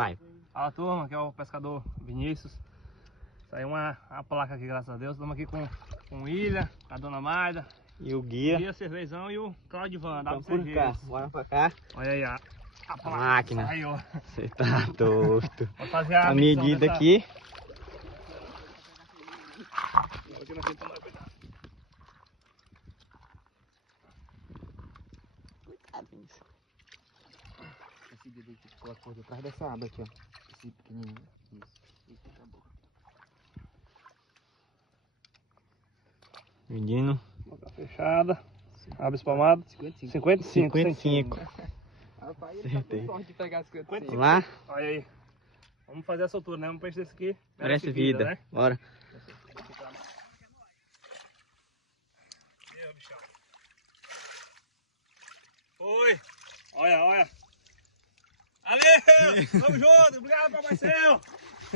Vai. Fala, turma, aqui é o pescador Vinícius. Saiu uma placa aqui, graças a Deus. Estamos aqui com o William, a dona Maida. E o guia. O Guia, Cervezão e o Claudivan, Então por cá, bora pra cá. Olha aí a placa. Máquina. Saiu. Você tá torto. Vou fazer A medida dessa... aqui. Aqui nós temos que tomar cuidado. Esse dedo aqui ficou por detrás dessa aba aqui, ó. Esse pequenininho. Isso, acabou. Medindo. Boca fechada. Abre espalmado. 55. 55. Rapaz, ele tá com sorte de pegar 55. Vamos lá? Olha aí. Vamos fazer essa altura, né? Vamos preencher isso aqui. Merece vida, né? Bora. Meu bichão. Foi. Olha. Valeu! Tamo junto! Obrigado, Papai Céu!